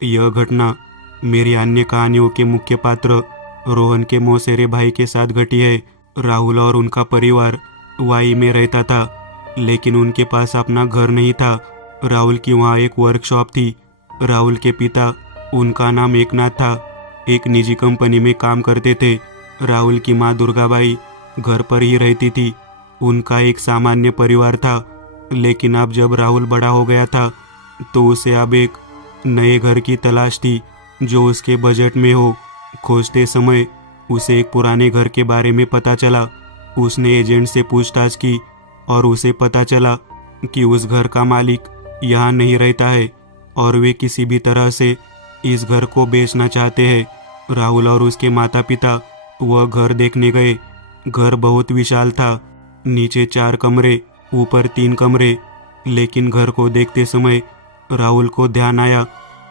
यह घटना मेरी अन्य कहानियों के मुख्य पात्र रोहन के मौसेरे भाई के साथ घटी है। राहुल और उनका परिवार वाई में रहता था, लेकिन उनके पास अपना घर नहीं था। राहुल की वहाँ एक वर्कशॉप थी। राहुल के पिता, उनका नाम एकनाथ था, एक निजी कंपनी में काम करते थे। राहुल की माँ दुर्गाबाई घर पर ही रहती थी। उनका एक सामान्य परिवार था, लेकिन अब जब राहुल बड़ा हो गया था तो उसे अब एक नए घर की तलाश थी जो उसके बजट में हो। खोजते समय उसे एक पुराने घर के बारे में पता चला। उसने एजेंट से पूछताछ की और उसे पता चला कि उस घर का मालिक यहाँ नहीं रहता है और वे किसी भी तरह से इस घर को बेचना चाहते हैं। राहुल और उसके माता पिता वह घर देखने गए। घर बहुत विशाल था, नीचे 4 कमरे, ऊपर 3 कमरे। लेकिन घर को देखते समय राहुल को ध्यान आया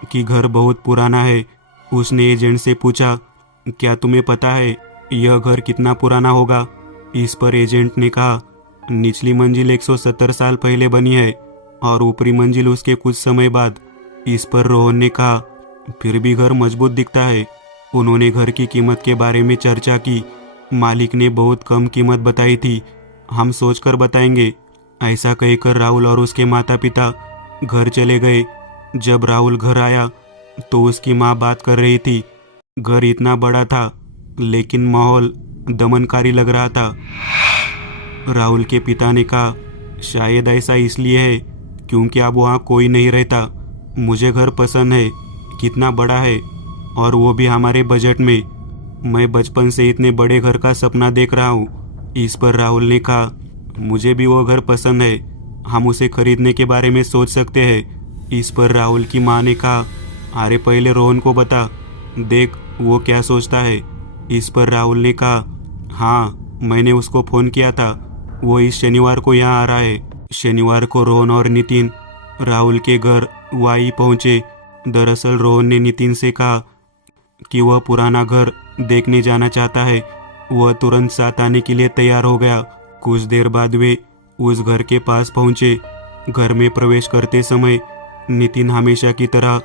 कि घर बहुत पुराना है। उसने एजेंट से पूछा, क्या तुम्हें पता है यह घर कितना पुराना होगा? इस पर एजेंट ने कहा, निचली मंजिल 170 साल पहले बनी है और ऊपरी मंजिल उसके कुछ समय बाद। इस पर रोहन ने कहा, फिर भी घर मजबूत दिखता है। उन्होंने घर की कीमत के बारे में चर्चा की। मालिक ने बहुत कम कीमत बताई थी। हम सोचकर बताएंगे, ऐसा कहकर राहुल और उसके माता पिता घर चले गए। जब राहुल घर आया तो उसकी माँ बात कर रही थी। घर इतना बड़ा था, लेकिन माहौल दमनकारी लग रहा था। राहुल के पिता ने कहा, शायद ऐसा इसलिए है क्योंकि अब वहाँ कोई नहीं रहता। मुझे घर पसंद है, कितना बड़ा है और वो भी हमारे बजट में। मैं बचपन से इतने बड़े घर का सपना देख रहा हूँ। इस पर राहुल ने कहा, मुझे भी वो घर पसंद है, हम उसे खरीदने के बारे में सोच सकते हैं। इस पर राहुल की माँ ने कहा, अरे पहले रोहन को बता, देख वो क्या सोचता है। इस पर राहुल ने कहा, हाँ मैंने उसको फ़ोन किया था, वो इस शनिवार को यहाँ आ रहा है। शनिवार को रोहन और नितिन राहुल के घर वाई पहुँचे। दरअसल रोहन ने नितिन से कहा कि वह पुराना घर देखने जाना चाहता है। वह तुरंत साथ आने के लिए तैयार हो गया। कुछ देर बाद वे उस घर के पास पहुंचे। घर में प्रवेश करते समय नितिन हमेशा की तरह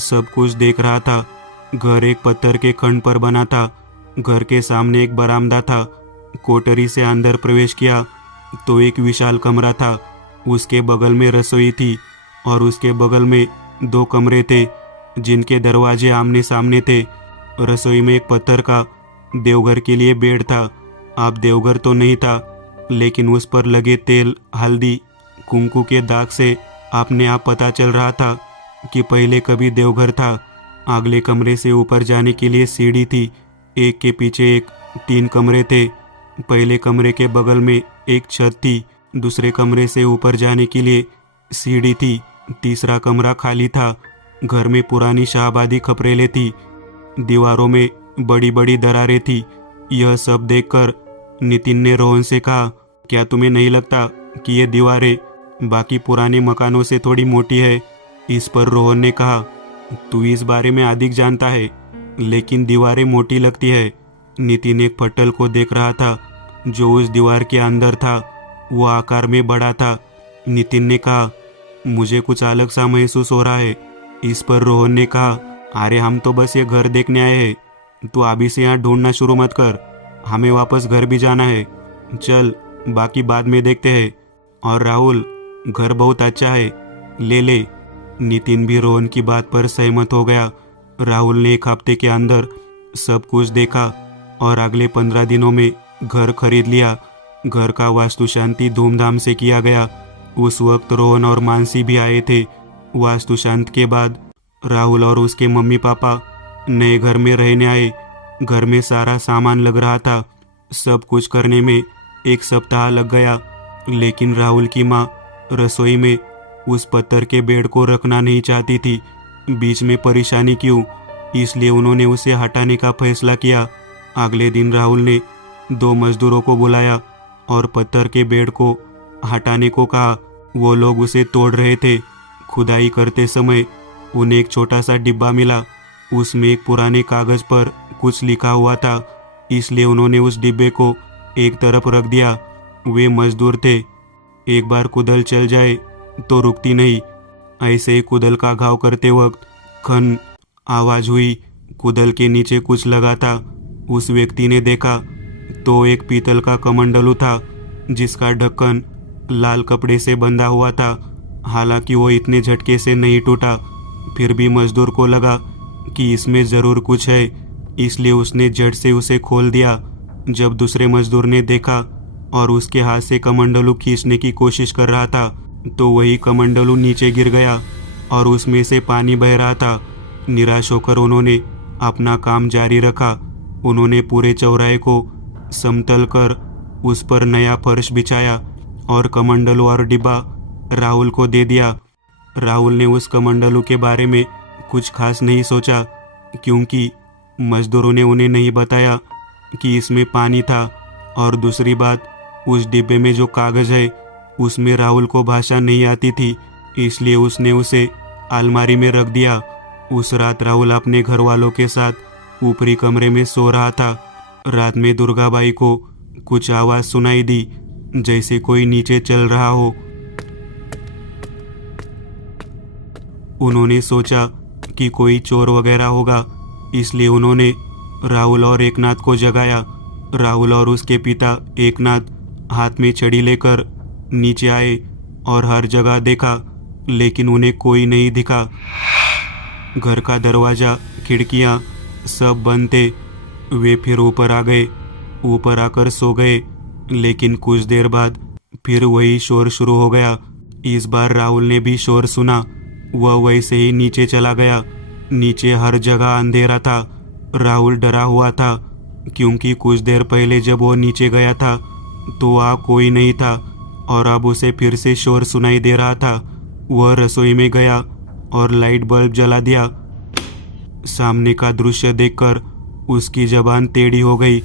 सब कुछ देख रहा था। घर एक पत्थर के खंड पर बना था। घर के सामने एक बरामदा था। कोठरी से अंदर प्रवेश किया तो एक विशाल कमरा था। उसके बगल में रसोई थी और उसके बगल में 2 कमरे थे जिनके दरवाजे आमने सामने थे। रसोई में एक पत्थर का देवघर के लिए बेड था। अब देवघर तो नहीं था, लेकिन उस पर लगे तेल, हल्दी, कुंकू के दाग से अपने आप पता चल रहा था कि पहले कभी देवघर था। अगले कमरे से ऊपर जाने के लिए सीढ़ी थी। एक के पीछे एक 3 कमरे थे। पहले कमरे के बगल में एक छत थी। दूसरे कमरे से ऊपर जाने के लिए सीढ़ी थी। तीसरा कमरा खाली था। घर में पुरानी शाहबादी खपरेलें थी। दीवारों में बड़ी बड़ी दरारें थी। यह सब देखकर नितिन ने रोहन से कहा, क्या तुम्हें नहीं लगता कि ये दीवारें बाकी पुराने मकानों से थोड़ी मोटी है? इस पर रोहन ने कहा, तू इस बारे में अधिक जानता है, लेकिन दीवारें मोटी लगती है। नितिन एक पटल को देख रहा था जो उस दीवार के अंदर था। वो आकार में बड़ा था। नितिन ने कहा, मुझे कुछ अलग सा महसूस हो रहा है। इस पर रोहन ने कहा, अरे हम तो बस ये घर देखने आए हैं, तू अभी से यहाँ ढूंढना शुरू मत कर, हमें वापस घर भी जाना है। चल बाकी बाद में देखते हैं। और राहुल, घर बहुत अच्छा है, ले ले। नितिन भी रोहन की बात पर सहमत हो गया। राहुल ने 1 हफ्ते के अंदर सब कुछ देखा और अगले 15 दिनों में घर खरीद लिया। घर का वास्तु शांति धूमधाम से किया गया। उस वक्त रोहन और मानसी भी आए थे। वास्तु शांति के बाद राहुल और उसके मम्मी पापा नए घर में रहने आए। घर में सारा सामान लग रहा था। सब कुछ करने में 1 सप्ताह लग गया, लेकिन राहुल की माँ रसोई में उस पत्थर के बेड को रखना नहीं चाहती थी। बीच में परेशानी क्यों, इसलिए उन्होंने उसे हटाने का फैसला किया। अगले दिन राहुल ने 2 मजदूरों को बुलाया और पत्थर के बेड को हटाने को कहा। वो लोग उसे तोड़ रहे थे। खुदाई करते समय उन्हें एक छोटा सा डिब्बा मिला। उसमें एक पुराने कागज पर कुछ लिखा हुआ था, इसलिए उन्होंने उस डिब्बे को एक तरफ रख दिया। वे मजदूर थे, एक बार कुदल चल जाए तो रुकती नहीं। ऐसे ही कुदल का घाव करते वक्त खन आवाज हुई। कुदल के नीचे कुछ लगा था। उस व्यक्ति ने देखा तो एक पीतल का कमंडलू था जिसका ढक्कन लाल कपड़े से बंधा हुआ था। हालांकि वो इतने झटके से नहीं टूटा, फिर भी मजदूर को लगा कि इसमें ज़रूर कुछ है, इसलिए उसने झट से उसे खोल दिया। जब दूसरे मजदूर ने देखा और उसके हाथ से कमंडलू खींचने की कोशिश कर रहा था तो वही कमंडलू नीचे गिर गया और उसमें से पानी बह रहा था। निराश होकर उन्होंने अपना काम जारी रखा। उन्होंने पूरे चौराहे को समतल कर उस पर नया फर्श बिछाया और कमंडलू और डिब्बा राहुल को दे दिया। राहुल ने उस कमंडलू के बारे में कुछ खास नहीं सोचा, क्योंकि मजदूरों ने उन्हें नहीं बताया कि इसमें पानी था। और दूसरी बात, उस डिब्बे में जो कागज़ है उसमें राहुल को भाषा नहीं आती थी, इसलिए उसने उसे अलमारी में रख दिया। उस रात राहुल अपने घर वालों के साथ ऊपरी कमरे में सो रहा था। रात में दुर्गाबाई को कुछ आवाज़ सुनाई दी, जैसे कोई नीचे चल रहा हो। उन्होंने सोचा कि कोई चोर वगैरह होगा, इसलिए उन्होंने राहुल और एकनाथ को जगाया। राहुल और उसके पिता एकनाथ हाथ में छड़ी लेकर नीचे आए और हर जगह देखा, लेकिन उन्हें कोई नहीं दिखा। घर का दरवाज़ा, खिड़कियां सब बंद थे। वे फिर ऊपर आ गए। ऊपर आकर सो गए, लेकिन कुछ देर बाद फिर वही शोर शुरू हो गया। इस बार राहुल ने भी शोर सुना। वह वैसे ही नीचे चला गया। नीचे हर जगह अंधेरा था। राहुल डरा हुआ था, क्योंकि कुछ देर पहले जब वो नीचे गया था तो वहाँ कोई नहीं था और अब उसे फिर से शोर सुनाई दे रहा था। वह रसोई में गया और लाइट बल्ब जला दिया। सामने का दृश्य देखकर उसकी जबान टेढ़ी हो गई।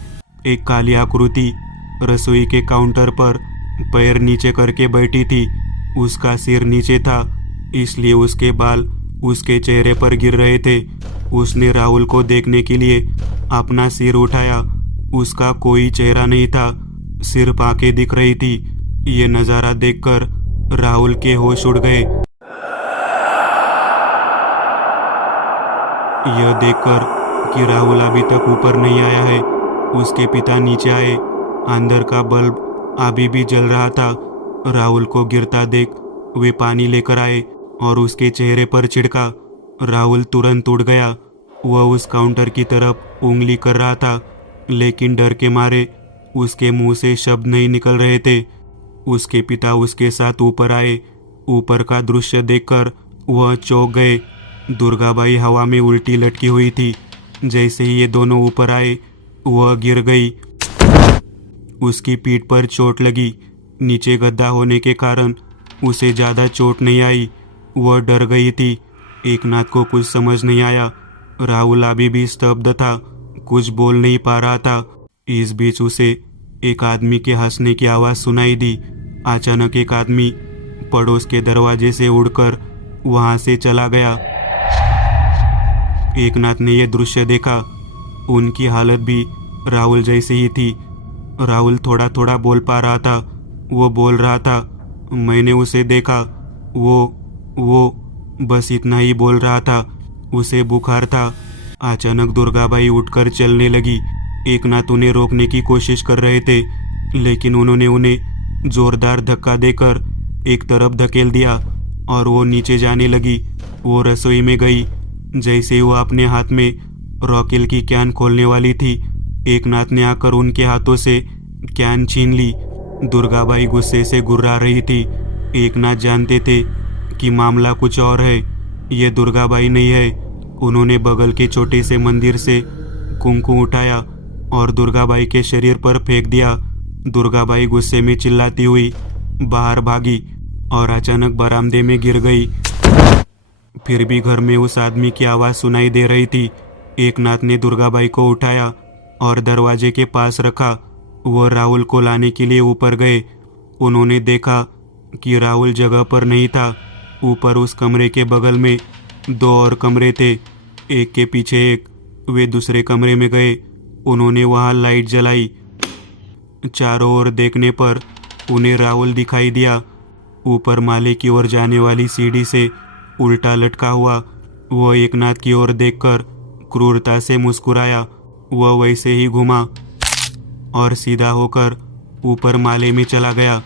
एक काली आकृति रसोई के काउंटर पर पैर नीचे करके बैठी थी। उसका सिर नीचे था, इसलिए उसके बाल उसके चेहरे पर गिर रहे थे। उसने राहुल को देखने के लिए अपना सिर उठाया। उसका कोई चेहरा नहीं था, सिर्फ आंखें दिख रही थी। ये नज़ारा देखकर राहुल के होश उड़ गए। यह देखकर कि राहुल अभी तक ऊपर नहीं आया है, उसके पिता नीचे आए। अंदर का बल्ब अभी भी जल रहा था। राहुल को गिरता देख वे पानी लेकर आए और उसके चेहरे पर छिड़का। राहुल तुरंत उठ गया। वह उस काउंटर की तरफ उंगली कर रहा था, लेकिन डर के मारे उसके मुंह से शब्द नहीं निकल रहे थे। उसके पिता उसके साथ ऊपर आए। ऊपर का दृश्य देखकर वह चौंक गए। दुर्गाबाई हवा में उल्टी लटकी हुई थी। जैसे ही ये दोनों ऊपर आए, वह गिर गई। उसकी पीठ पर चोट लगी। नीचे गड्ढा होने के कारण उसे ज़्यादा चोट नहीं आई। वह डर गई थी। एकनाथ को कुछ समझ नहीं आया। राहुल अभी भी स्तब्ध था, कुछ बोल नहीं पा रहा था। इस बीच उसे एक आदमी के हंसने की आवाज़ सुनाई दी। अचानक एक आदमी पड़ोस के दरवाजे से उड़कर वहाँ से चला गया। एकनाथ ने यह दृश्य देखा। उनकी हालत भी राहुल जैसी ही थी। राहुल थोड़ा थोड़ा बोल पा रहा था। वो बोल रहा था, मैंने उसे देखा, वो बस इतना ही बोल रहा था। उसे बुखार था। अचानक दुर्गाबाई उठकर चलने लगी। एकनाथ उन्हें रोकने की कोशिश कर रहे थे, लेकिन उन्होंने उन्हें जोरदार धक्का देकर एक तरफ धकेल दिया और वो नीचे जाने लगी। वो रसोई में गई। जैसे ही वो अपने हाथ में रॉकेल की कैन खोलने वाली थी, एकनाथ ने आकर उनके हाथों से कैन छीन ली। दुर्गाबाई गुस्से से गुर्रा रही थी। एकनाथ जानते थे कि मामला कुछ और है। ये दुर्गाबाई नहीं है। उन्होंने बगल के छोटे से मंदिर से कुमकुम उठाया और दुर्गाबाई के शरीर पर फेंक दिया। दुर्गाबाई गुस्से में चिल्लाती हुई बाहर भागी और अचानक बरामदे में गिर गई। फिर भी घर में उस आदमी की आवाज़ सुनाई दे रही थी। एकनाथ ने दुर्गाबाई को उठाया और दरवाजे के पास रखा। वह राहुल को लाने के लिए ऊपर गए। उन्होंने देखा कि राहुल जगह पर नहीं था। ऊपर उस कमरे के बगल में 2 और कमरे थे, एक के पीछे एक। वे दूसरे कमरे में गए। उन्होंने वहां लाइट जलाई। चारों ओर देखने पर उन्हें राहुल दिखाई दिया। ऊपर माले की ओर जाने वाली सीढ़ी से उल्टा लटका हुआ। वो एकनाथ की ओर देखकर क्रूरता से मुस्कुराया। वह वैसे ही घुमा और सीधा होकर ऊपर माले में चला गया।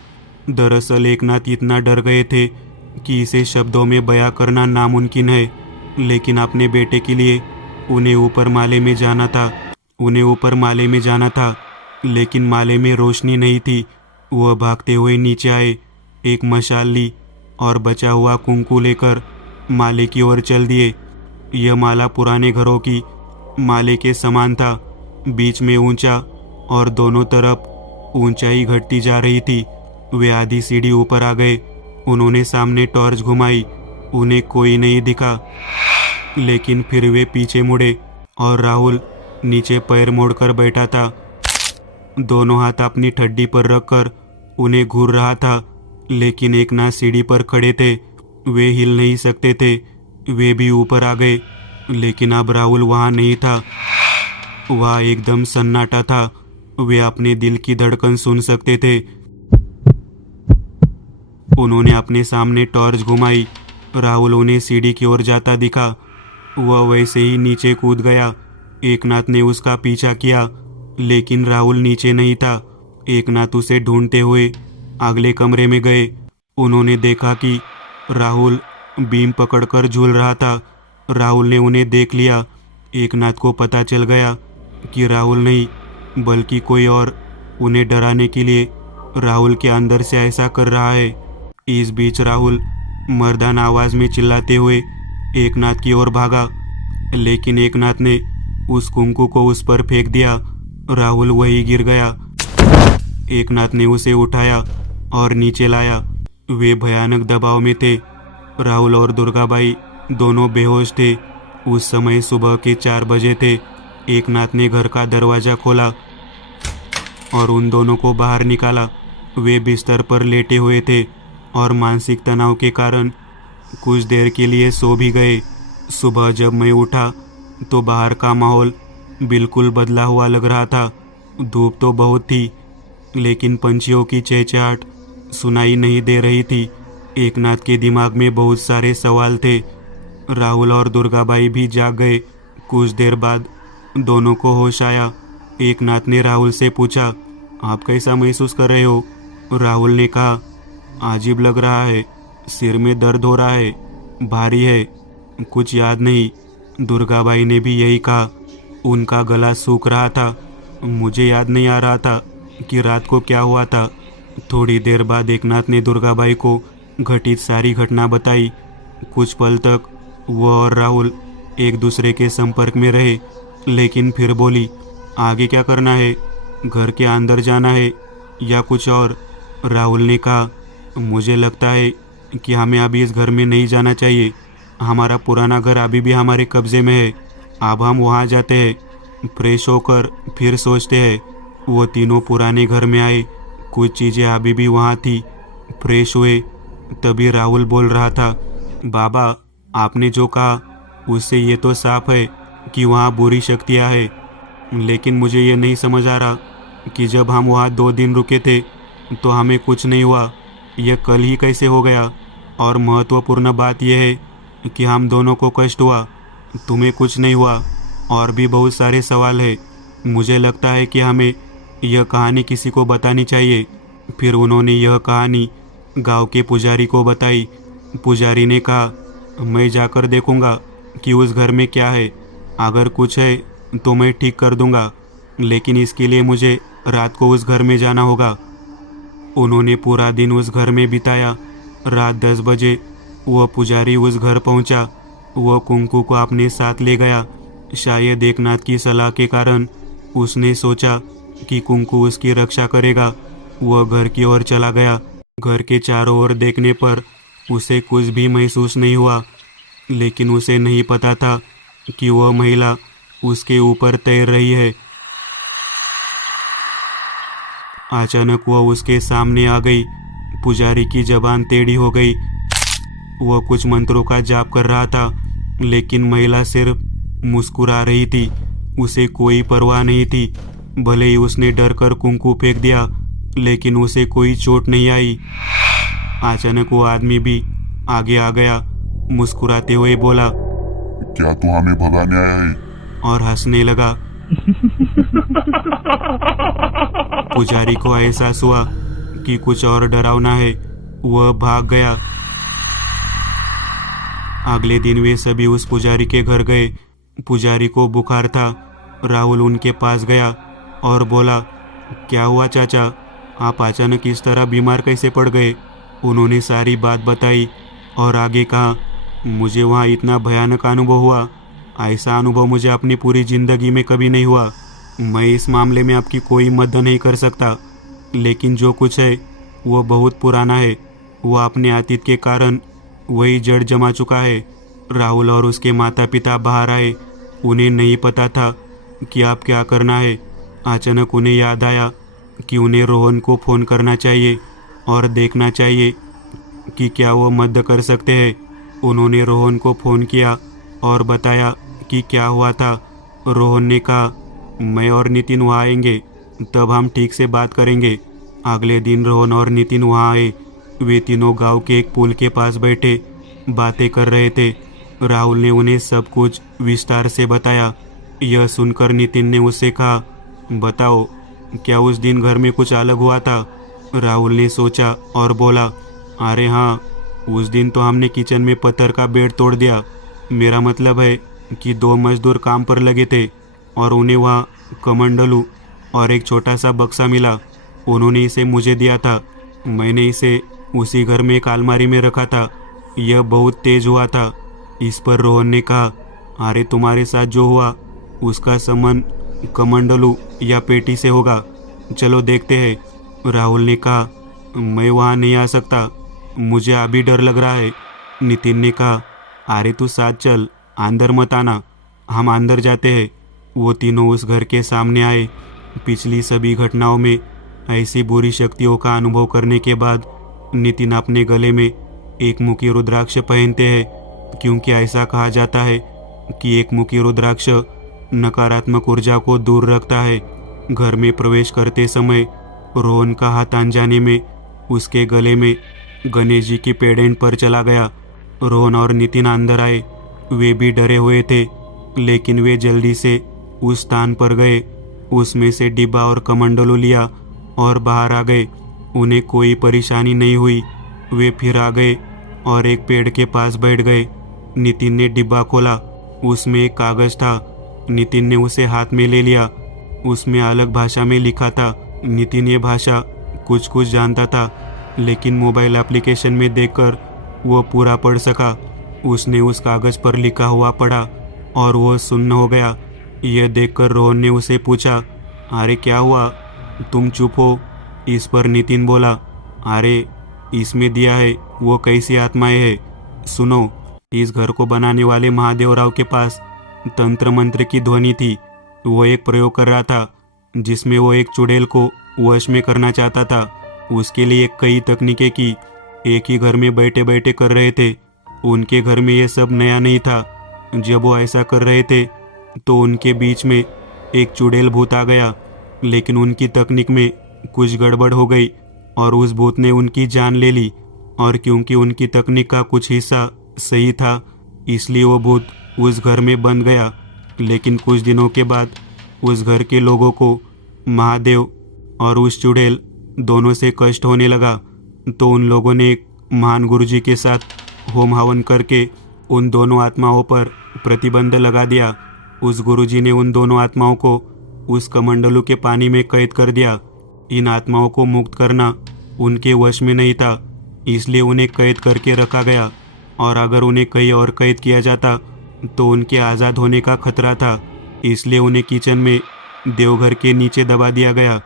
दरअसल एकनाथ इतना डर गए थे कि इसे शब्दों में बयां करना नामुमकिन है, लेकिन अपने बेटे के लिए उन्हें ऊपर माले में जाना था। लेकिन माले में रोशनी नहीं थी। वह भागते हुए नीचे आए, एक मशाल ली और बचा हुआ कुंकू लेकर माले की ओर चल दिए। यह माला पुराने घरों की माले के समान था, बीच में ऊंचा और दोनों तरफ ऊंचाई घटती जा रही थी। वे आधी सीढ़ी ऊपर आ गए। उन्होंने सामने टॉर्च घुमाई। उन्हें कोई नहीं दिखा, लेकिन फिर वे पीछे मुड़े और राहुल नीचे पैर मोड़कर बैठा था। दोनों हाथ अपनी ठड्डी पर रखकर उन्हें घूर रहा था, लेकिन एकनाथ सीढ़ी पर खड़े थे। वे हिल नहीं सकते थे। वे भी ऊपर आ गए, लेकिन अब राहुल वहाँ नहीं था। वहाँ एकदम सन्नाटा था। वे अपने दिल की धड़कन सुन सकते थे। उन्होंने अपने सामने टॉर्च घुमाई। राहुल उन्हें सीढ़ी की ओर जाता दिखा। वह वैसे ही नीचे कूद गया। एकनाथ ने उसका पीछा किया, लेकिन राहुल नीचे नहीं था। एकनाथ उसे ढूंढते हुए अगले कमरे में गए। उन्होंने देखा कि राहुल बीम पकड़कर झूल रहा था। राहुल ने उन्हें देख लिया। एकनाथ को पता चल गया कि राहुल नहीं बल्कि कोई और उन्हें डराने के लिए राहुल के अंदर से ऐसा कर रहा है। इस बीच राहुल मर्दाना आवाज में चिल्लाते हुए एकनाथ की ओर भागा, लेकिन एकनाथ ने उस कुंकू को उस पर फेंक दिया। राहुल वहीं गिर गया। एकनाथ ने उसे उठाया और नीचे लाया। वे भयानक दबाव में थे। राहुल और दुर्गाबाई दोनों बेहोश थे। उस समय सुबह के 4 बजे थे। एकनाथ ने घर का दरवाज़ा खोला और उन दोनों को बाहर निकाला। वे बिस्तर पर लेटे हुए थे और मानसिक तनाव के कारण कुछ देर के लिए सो भी गए। सुबह जब मैं उठा तो बाहर का माहौल बिल्कुल बदला हुआ लग रहा था। धूप तो बहुत थी, लेकिन पंछियों की चहचहाट सुनाई नहीं दे रही थी। एकनाथ के दिमाग में बहुत सारे सवाल थे। राहुल और दुर्गाबाई भी जाग गए। कुछ देर बाद दोनों को होश आया। एकनाथ ने राहुल से पूछा, आप कैसा महसूस कर रहे हो? राहुल ने कहा, अजीब लग रहा है, सिर में दर्द हो रहा है, भारी है, कुछ याद नहीं। दुर्गाबाई ने भी यही कहा। उनका गला सूख रहा था। मुझे याद नहीं आ रहा था कि रात को क्या हुआ था। थोड़ी देर बाद एकनाथ ने दुर्गाबाई को घटित सारी घटना बताई। कुछ पल तक वह और राहुल एक दूसरे के संपर्क में रहे, लेकिन फिर बोली, आगे क्या करना है? घर के अंदर जाना है या कुछ और? राहुल ने कहा, मुझे लगता है कि हमें अभी इस घर में नहीं जाना चाहिए। हमारा पुराना घर अभी भी हमारे कब्जे में है। अब हम वहाँ जाते हैं, फ्रेश होकर फिर सोचते हैं। वो तीनों पुराने घर में आए। कुछ चीज़ें अभी भी वहाँ थी। फ्रेश हुए तभी राहुल बोल रहा था, बाबा आपने जो कहा उससे ये तो साफ है कि वहाँ बुरी शक्तियाँ हैं, लेकिन मुझे ये नहीं समझ आ रहा कि जब हम वहाँ 2 दिन रुके थे तो हमें कुछ नहीं हुआ, यह कल ही कैसे हो गया? और महत्वपूर्ण बात यह है कि हम दोनों को कष्ट हुआ, तुम्हें कुछ नहीं हुआ। और भी बहुत सारे सवाल हैं। मुझे लगता है कि हमें यह कहानी किसी को बतानी चाहिए। फिर उन्होंने यह कहानी गांव के पुजारी को बताई। पुजारी ने कहा, मैं जाकर देखूंगा कि उस घर में क्या है। अगर कुछ है तो मैं ठीक कर दूंगा, लेकिन इसके लिए मुझे रात को उस घर में जाना होगा। उन्होंने पूरा दिन उस घर में बिताया। रात 10 बजे वह पुजारी उस घर पहुंचा। वह कुंकू को अपने साथ ले गया। शायद एकनाथ की सलाह के कारण उसने सोचा कि कुंकू उसकी रक्षा करेगा। वह घर की ओर चला गया। घर के चारों ओर देखने पर उसे कुछ भी महसूस नहीं हुआ, लेकिन उसे नहीं पता था कि वह महिला उसके ऊपर तैर रही है। अचानक वह उसके सामने आ गई। पुजारी की जबान टेढ़ी हो गई। वह कुछ मंत्रों का जाप कर रहा था, लेकिन महिला सिर्फ मुस्कुरा रही थी। उसे कोई परवाह नहीं थी। भले ही उसने डर कर कुंकू फेंक दिया, लेकिन उसे कोई चोट नहीं आई। अचानक वो आदमी भी आगे आ गया। मुस्कुराते हुए बोला, क्या तू हमें भगाने आया है? और हंसने लगा। पुजारी को एहसास हुआ कि कुछ और डरावना है। वह भाग गया। अगले दिन वे सभी उस पुजारी के घर गए। पुजारी को बुखार था। राहुल उनके पास गया और बोला, क्या हुआ चाचा, आप अचानक इस तरह बीमार कैसे पड़ गए? उन्होंने सारी बात बताई और आगे कहा, मुझे वहाँ इतना भयानक अनुभव हुआ, ऐसा अनुभव मुझे अपनी पूरी जिंदगी में कभी नहीं हुआ। मैं इस मामले में आपकी कोई मदद नहीं कर सकता, लेकिन जो कुछ है वो बहुत पुराना है। वो अपने अतीत के कारण वही जड़ जमा चुका है। राहुल और उसके माता पिता बाहर आए। उन्हें नहीं पता था कि आप क्या करना है। अचानक उन्हें याद आया कि उन्हें रोहन को फ़ोन करना चाहिए और देखना चाहिए कि क्या वो मदद कर सकते हैं। उन्होंने रोहन को फ़ोन किया और बताया कि क्या हुआ था। रोहन ने कहा, मैं और नितिन वहाँ आएंगे, तब हम ठीक से बात करेंगे। अगले दिन रोहन और नितिन वहाँ आए। वे तीनों गांव के एक पुल के पास बैठे बातें कर रहे थे। राहुल ने उन्हें सब कुछ विस्तार से बताया। यह सुनकर नितिन ने उससे कहा, बताओ, क्या उस दिन घर में कुछ अलग हुआ था? राहुल ने सोचा और बोला, अरे हाँ, उस दिन तो हमने किचन में पत्थर का बेड तोड़ दिया। मेरा मतलब है कि 2 मजदूर काम पर लगे थे और उन्हें वहाँ कमंडलू और एक छोटा सा बक्सा मिला। उन्होंने इसे मुझे दिया था। मैंने इसे उसी घर में एक अलमारी में रखा था। यह बहुत तेज हुआ था। इस पर रोहन ने कहा, अरे तुम्हारे साथ जो हुआ उसका संबंध कमंडलू या पेटी से होगा, चलो देखते हैं। राहुल ने कहा, मैं वहाँ नहीं आ सकता, मुझे अभी डर लग रहा है। नितिन ने कहा, अरे तू साथ चल, अंदर मत आना, हम अंदर जाते हैं। वो तीनों उस घर के सामने आए। पिछली सभी घटनाओं में ऐसी बुरी शक्तियों का अनुभव करने के बाद नितिन अपने गले में एक मुखी रुद्राक्ष पहनते हैं, क्योंकि ऐसा कहा जाता है कि एक मुखी रुद्राक्ष नकारात्मक ऊर्जा को दूर रखता है। घर में प्रवेश करते समय रोहन का हाथ अनजाने में उसके गले में गणेश जी की पेडेंट पर चला गया। रोहन और नितिन अंदर आए। वे भी डरे हुए थे, लेकिन वे जल्दी से उस स्थान पर गए, उसमें से डिब्बा और कमंडलू लिया और बाहर आ गए। उन्हें कोई परेशानी नहीं हुई। वे फिर आ गए और एक पेड़ के पास बैठ गए। नितिन ने डिब्बा खोला। उसमें एक कागज था। नितिन ने उसे हाथ में ले लिया। उसमें अलग भाषा में लिखा था। नितिन ये भाषा कुछ कुछ जानता था, लेकिन मोबाइल एप्लीकेशन में देखकर वो पूरा पढ़ सका। उसने उस कागज पर लिखा हुआ पढ़ा और वो सुन्न हो गया। यह देखकर रोहन ने उसे पूछा, अरे क्या हुआ, तुम चुप हो? इस पर नितिन बोला, अरे इसमें दिया है वो कैसी आत्माएं हैं। सुनो, इस घर को बनाने वाले महादेवराव के पास तंत्र मंत्र की ध्वनि थी। वो एक प्रयोग कर रहा था जिसमें वो एक चुड़ैल को वश में करना चाहता था। उसके लिए कई तकनीकें की, एक ही घर में बैठे बैठे कर रहे थे। उनके घर में ये सब नया नहीं था। जब वो ऐसा कर रहे थे तो उनके बीच में एक चुड़ैल भूत आ गया, लेकिन उनकी तकनीक में कुछ गड़बड़ हो गई और उस भूत ने उनकी जान ले ली। और क्योंकि उनकी तकनीक का कुछ हिस्सा सही था, इसलिए वो भूत उस घर में बंद गया। लेकिन कुछ दिनों के बाद उस घर के लोगों को महादेव और उस चुड़ैल दोनों से कष्ट होने लगा। तो उन लोगों ने एक महान गुरुजी के साथ होम हवन करके उन दोनों आत्माओं पर प्रतिबंध लगा दिया। उस गुरुजी ने उन दोनों आत्माओं को उस कमंडलू के पानी में कैद कर दिया। इन आत्माओं को मुक्त करना उनके वश में नहीं था, इसलिए उन्हें कैद करके रखा गया। और अगर उन्हें कहीं और कैद किया जाता तो उनके आज़ाद होने का खतरा था, इसलिए उन्हें किचन में देवघर के नीचे दबा दिया गया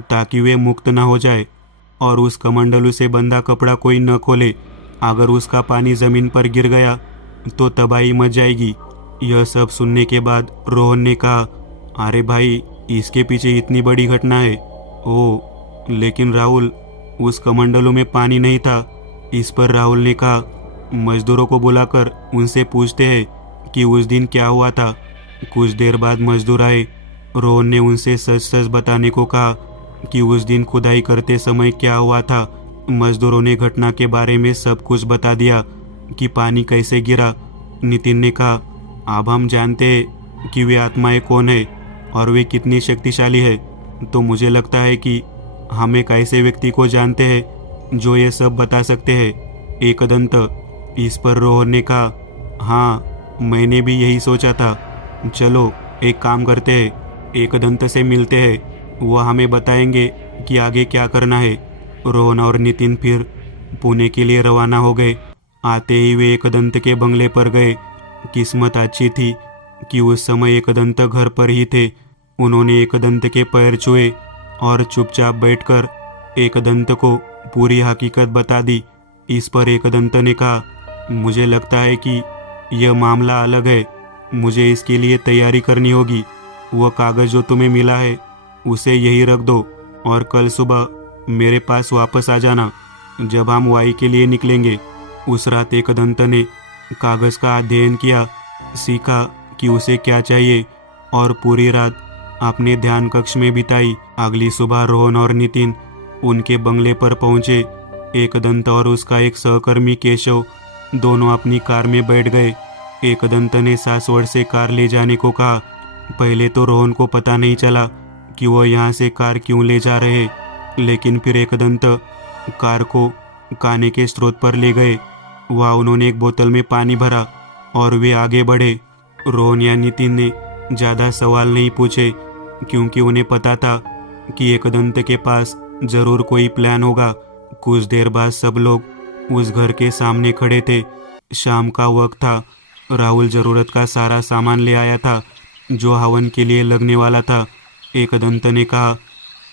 ताकि वे मुक्त न हो जाए। और उस कमंडलू से बंधा कपड़ा कोई न खोले। अगर उसका पानी ज़मीन पर गिर गया तो तबाही मच जाएगी। यह सब सुनने के बाद रोहन ने कहा, अरे भाई, इसके पीछे इतनी बड़ी घटना है। ओह, लेकिन राहुल, उस कमंडलू में पानी नहीं था। इस पर राहुल ने कहा, मजदूरों को बुलाकर उनसे पूछते हैं कि उस दिन क्या हुआ था। कुछ देर बाद मजदूर आए। रोहन ने उनसे सच सच बताने को कहा कि उस दिन खुदाई करते समय क्या हुआ था। मजदूरों ने घटना के बारे में सब कुछ बता दिया कि पानी कैसे गिरा। नितिन ने कहा, अब हम जानते हैं कि वे आत्माएं कौन है और वे कितनी शक्तिशाली है, तो मुझे लगता है कि हम एक ऐसे व्यक्ति को जानते हैं जो ये सब बता सकते हैं। एकदंत। इस पर रोहन ने कहा, हाँ, मैंने भी यही सोचा था। चलो एक काम करते हैं, एकदंत से मिलते हैं, वह हमें बताएंगे कि आगे क्या करना है। रोहन और नितिन फिर पुणे के लिए रवाना हो गए। आते ही वे एकदंत के बंगले पर गए। किस्मत अच्छी थी कि उस समय एकदंत घर पर ही थे। उन्होंने एकदंत के पैर छुए और चुपचाप बैठकर एकदंत को पूरी हकीकत बता दी। इस पर एकदंत ने कहा, मुझे लगता है कि यह मामला अलग है, मुझे इसके लिए तैयारी करनी होगी। वह कागज़ जो तुम्हें मिला है उसे यही रख दो और कल सुबह मेरे पास वापस आ जाना जब हम वाई के लिए निकलेंगे। उस रात एकदंत ने कागज़ का अध्ययन किया, सीखा कि उसे क्या चाहिए और पूरी रात अपने ध्यान कक्ष में बिताई। अगली सुबह रोहन और नितिन उनके बंगले पर पहुंचे। एकदंत और उसका एक सहकर्मी केशव दोनों अपनी कार में बैठ गए। एकदंत ने सासवड़ से कार ले जाने को कहा। पहले तो रोहन को पता नहीं चला कि वह यहाँ से कार क्यों ले जा रहे, लेकिन फिर एकदंत कार को खाने के स्रोत पर ले गए। वहाँ उन्होंने एक बोतल में पानी भरा और वे आगे बढ़े। रोहन या नितिन ने ज़्यादा सवाल नहीं पूछे क्योंकि उन्हें पता था कि एकदंत के पास ज़रूर कोई प्लान होगा। कुछ देर बाद सब लोग उस घर के सामने खड़े थे। शाम का वक्त था। राहुल ज़रूरत का सारा सामान ले आया था जो हवन के लिए लगने वाला था। एकदंत ने कहा,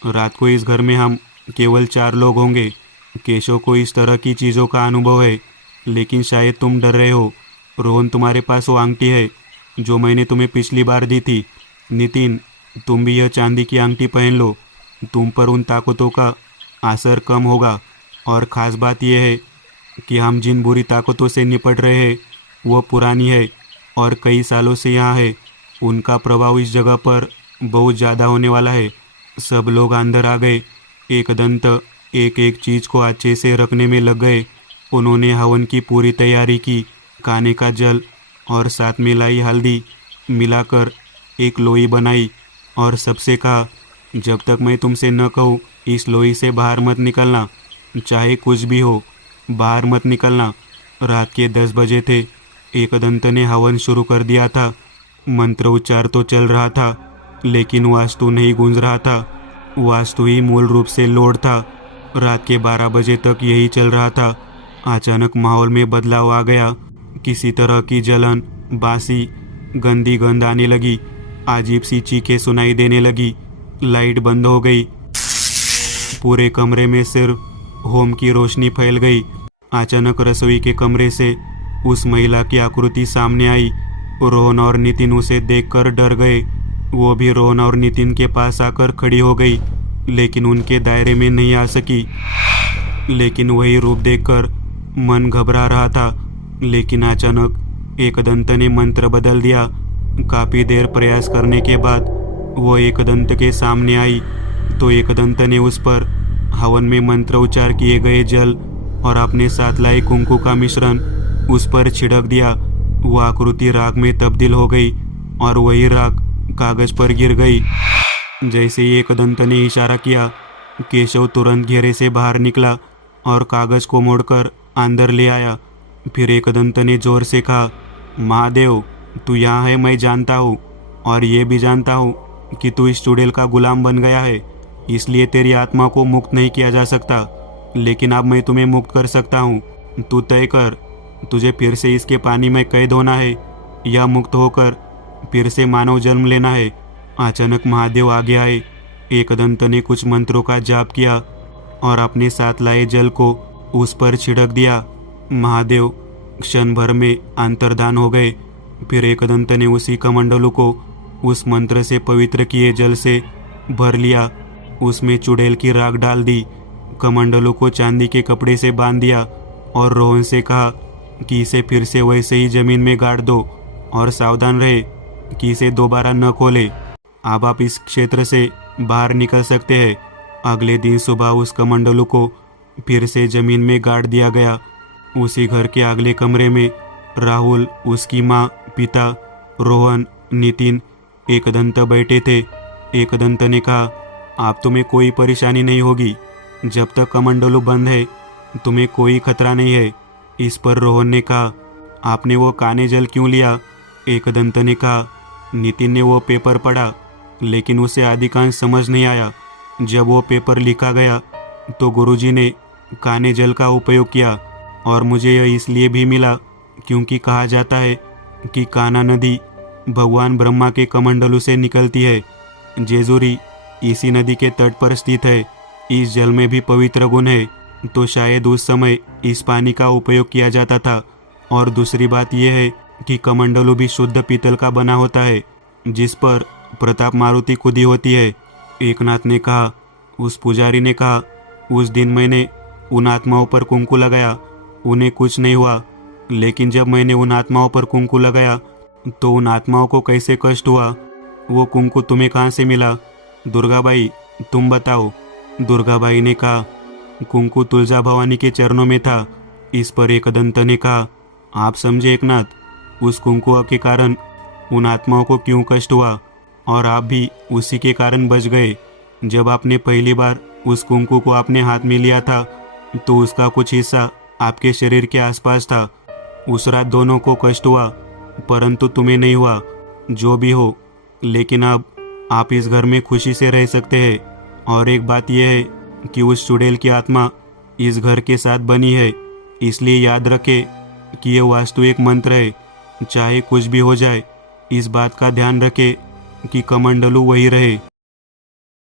रात को इस घर में हम केवल 4 लोग होंगे। केशव को इस तरह की चीज़ों का अनुभव है, लेकिन शायद तुम डर रहे हो। रोहन, तुम्हारे पास वो अंगूठी है जो मैंने तुम्हें पिछली बार दी थी। नितिन, तुम भी यह चांदी की अंगूठी पहन लो, तुम पर उन ताकतों का असर कम होगा। और ख़ास बात यह है कि हम जिन बुरी ताकतों से निपट रहे हैं वो पुरानी है और कई सालों से यहाँ है। उनका प्रभाव इस जगह पर बहुत ज़्यादा होने वाला है। सब लोग अंदर आ गए। एकदंत एक एक चीज़ को अच्छे से रखने में लग गए। उन्होंने हवन की पूरी तैयारी की। खाने का जल और साथ में लाई हल्दी मिलाकर एक लोई बनाई और सबसे कहा, जब तक मैं तुमसे न कहूँ इस लोई से बाहर मत निकलना, चाहे कुछ भी हो, बाहर मत निकलना। रात के 10 बजे थे। एकदंत ने हवन शुरू कर दिया था। मंत्र उच्चार तो चल रहा था, लेकिन वास्तु नहीं गूंज रहा था। वास्तु ही मूल रूप से लोड था। रात के 12 बजे तक यही चल रहा था। अचानक माहौल में बदलाव आ गया। किसी तरह की जलन, बासी, गंदी गंध आने लगी। अजीब सी चीखें सुनाई देने लगी। लाइट बंद हो गई। पूरे कमरे में सिर्फ होम की रोशनी फैल गई। अचानक रसोई के कमरे से उस महिला की आकृति सामने आई। रोहन और नितिन उसे देखकर डर गए। वो भी रोहन और नितिन के पास आकर खड़ी हो गई, लेकिन उनके दायरे में नहीं आ सकी। लेकिन वही रूप देखकर मन घबरा रहा था। लेकिन अचानक एकदंत ने मंत्र बदल दिया। काफ़ी देर प्रयास करने के बाद वो एकदंत के सामने आई तो एकदंत ने उस पर हवन में मंत्र उच्चार किए गए जल और अपने साथ लाए कुंकू का मिश्रण उस पर छिड़क दिया। वो आकृति राग में तब्दील हो गई और वही राग कागज पर गिर गई। जैसे ही एकदंत ने इशारा किया, केशव तुरंत घेरे से बाहर निकला और कागज को मोड़कर अंदर ले आया। फिर एकदंत ने जोर से कहा, महादेव, तू यहाँ है, मैं जानता हूँ, और ये भी जानता हूँ कि तू इस चुड़ैल का गुलाम बन गया है, इसलिए तेरी आत्मा को मुक्त नहीं किया जा सकता। लेकिन अब मैं तुम्हें मुक्त कर सकता हूँ। तू तय कर, तुझे फिर से इसके पानी में कैद होना है या मुक्त होकर फिर से मानव जन्म लेना है। अचानक महादेव आगे आए। एकदंत ने कुछ मंत्रों का जाप किया और अपने साथ लाए जल को उस पर छिड़क दिया। महादेव क्षण भर में अंतर्धान हो गए। फिर एकदंत ने उसी कमंडलू को उस मंत्र से पवित्र किए जल से भर लिया। उसमें चुड़ैल की राख डाल दी। कमंडलू को चांदी के कपड़े से बांध दिया और रोहन से कहा कि इसे फिर से वैसे ही जमीन में गाड़ दो और सावधान रहे कि इसे दोबारा न खोले। अब आप इस क्षेत्र से बाहर निकल सकते हैं। अगले दिन सुबह उस कमंडलू को फिर से जमीन में गाड़ दिया गया। उसी घर के अगले कमरे में राहुल, उसकी माँ, पिता रोहन, नितिन, एकदंत बैठे थे। एकदंत ने कहा, आप तुम्हें कोई परेशानी नहीं होगी, जब तक कमंडलू बंद है तुम्हें कोई खतरा नहीं है। इस पर रोहन ने कहा, आपने वो काने जल क्यों लिया? एकदंत ने कहा, नितिन ने वो पेपर पढ़ा लेकिन उसे अधिकांश समझ नहीं आया। जब वो पेपर लिखा गया तो गुरुजी ने काने जल का उपयोग किया और मुझे यह इसलिए भी मिला क्योंकि कहा जाता है कि कान्हा नदी भगवान ब्रह्मा के कमंडलू से निकलती है। जेजुरी इसी नदी के तट पर स्थित है। इस जल में भी पवित्र गुण है, तो शायद उस समय इस पानी का उपयोग किया जाता था। और दूसरी बात यह है कि कमंडलू भी शुद्ध पीतल का बना होता है, जिस पर प्रताप मारुति खुदी होती है। एकनाथ ने कहा। उस पुजारी ने कहा, उस दिन मैंने उन आत्माओं पर कुंकू लगाया, उन्हें कुछ नहीं हुआ, लेकिन जब मैंने उन आत्माओं पर कुंकू लगाया तो उन आत्माओं को कैसे कष्ट हुआ। वो कुंकू तुम्हें कहाँ से मिला? दुर्गाबाई, तुम बताओ। दुर्गाबाई ने कहा, कुंकू तुलजा भवानी के चरणों में था। इस पर एकदंत ने कहा, आप समझे एकनाथ, उस कुंकू के कारण उन आत्माओं को क्यों कष्ट हुआ और आप भी उसी के कारण बच गए। जब आपने पहली बार उस कुंकू को अपने हाथ में लिया था तो उसका कुछ हिस्सा आपके शरीर के आसपास था। उस रात दोनों को कष्ट हुआ, परंतु तुम्हें नहीं हुआ। जो भी हो, लेकिन अब आप इस घर में खुशी से रह सकते हैं। और एक बात यह है कि उस चुड़ैल की आत्मा इस घर के साथ बनी है, इसलिए याद रखें कि यह वास्तु एक मंत्र है। चाहे कुछ भी हो जाए, इस बात का ध्यान रखें कि कमंडलू वही रहे।